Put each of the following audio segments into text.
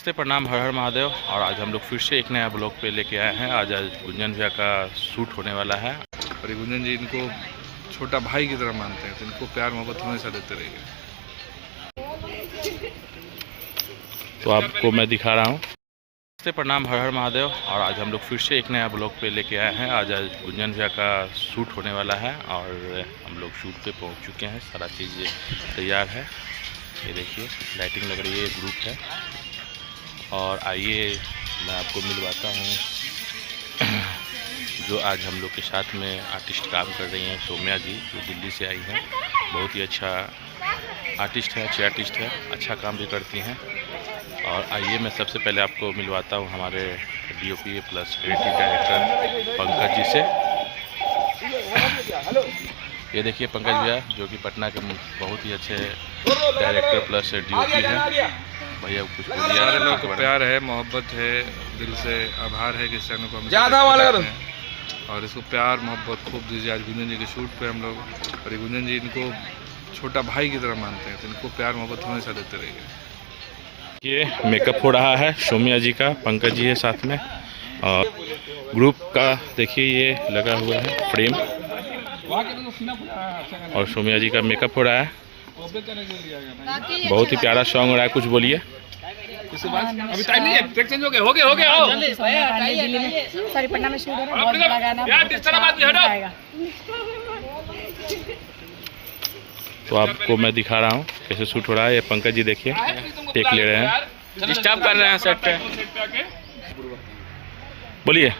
नमस्ते, प्रणाम, हर हर महादेव। और आज हम लोग फिर से एक नया ब्लॉग पे लेके आए हैं। आज गुंजन भैया का शूट होने वाला है और गुंजन जी इनको छोटा भाई की तरह मानते हैं, तो इनको प्यार मोहब्बत हमेशा देते रहिए। तो आपको मैं दिखा रहा हूँ। नमस्ते, प्रणाम, हर हर महादेव। और आज हम लोग फिर से एक नया ब्लॉग पे लेके आए हैं। आज गुंजन भैया का शूट होने वाला है और हम लोग शूट पे पहुँच चुके हैं। सारा चीज़ तैयार है। ये देखिए, लाइटिंग लग रही है, ग्रुप है। और आइए मैं आपको मिलवाता हूँ जो आज हम लोग के साथ में आर्टिस्ट काम कर रही हैं, सौम्या जी, जो दिल्ली से आई हैं। बहुत ही अच्छा आर्टिस्ट है, अच्छी आर्टिस्ट है, अच्छा काम भी करती हैं। और आइए मैं सबसे पहले आपको मिलवाता हूँ हमारे DOP plus creative director Pankaj ji से। ये देखिए पंकज भैया, जो कि पटना के बहुत ही अच्छे डायरेक्टर प्लस डीओपी हैं। भैया कुछ बोलिए। सारे लोग को प्यार है, मोहब्बत है, दिल से आभार है कि इस चैनल को हम ज़्यादा वाला और इसको प्यार मोहब्बत खूब दीजिए। आज गुंजन जी के शूट पे हम लोग, और गुंजन जी इनको छोटा भाई की तरह मानते हैं, तो इनको प्यार मोहब्बत हमेशा देते रहिए। ये मेकअप हो रहा है सौम्या जी का, पंकज जी है साथ में। और ग्रुप का देखिए ये लगा हुआ है फ्रेम, और सौम्या जी का मेकअप हो रहा है। बहुत ही प्यारा सॉन्ग हो रहा है, कुछ बोलिए। अभी टाइम नहीं है, ट्रैक चेंज हो गया आओ। सॉरी, पटना में शूट हो रहा है, बहुत बड़ा गाना, यार इस तरह बात नहीं हटो। आएगा। तो आपको मैं दिखा रहा हूँ कैसे शूट हो रहा है। ये पंकज जी देखिए टेक ले रहे हैं, डिस्टर्ब कर रहे हैं सेट पे। बोलिए।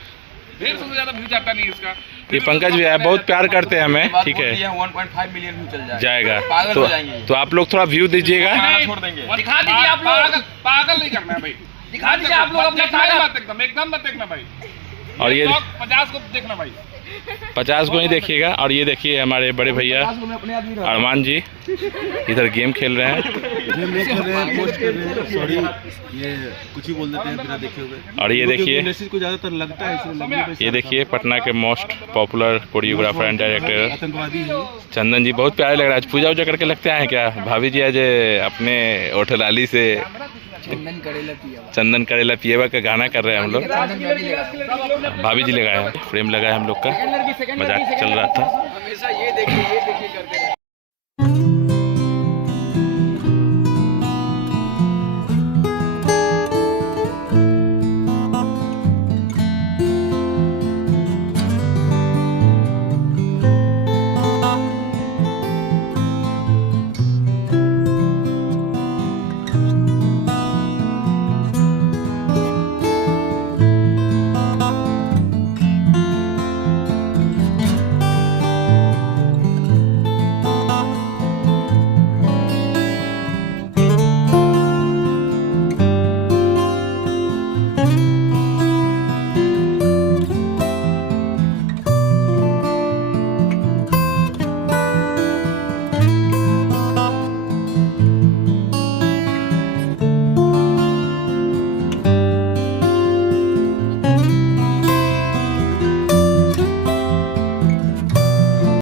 देर से ज्यादा व्यू जाता नहीं इसका। ये पंकज भी है, बहुत प्यार करते हैं हमें, ठीक है 1.5 मिलियन व्यू चल जाएगा। पागल तो हो जाएंगे। तो आप लोग थोड़ा व्यू दीजिएगा। छोड़ देंगे। दिखा दीजिए आप लोग, पागल नहीं करना है भाई। दिखा दीजिए आप लोग अपना ताकत मत एकदम मत देखना भाई। और ये 50 को देखना भाई, 50 को ही देखिएगा। और ये देखिए हमारे बड़े भैया अरमान जी इधर गेम खेल रहे हैं। पोस्ट कर रहे हैं, सॉरी ये कुछ ही बोल देते हैं बिना देखे हुए। और ये देखिए, इंडस्ट्री को ज़्यादातर लगता है इसमें ये देखिए पटना के most popular choreographer and director आतंकवादी है। चंदन जी, बहुत प्यारे लग रहा है। आज पूजा वूजा करके लगते हैं क्या? भाभी जी आज अपने ओठलाली से चंदन करेला पिएवा का गाना कर रहे हैं हम लोग। भाभी जी लगाए हैं, फ्रेम लगा है हम लोग का, मजाक चल रहा था। हमेशा ये देखिए करते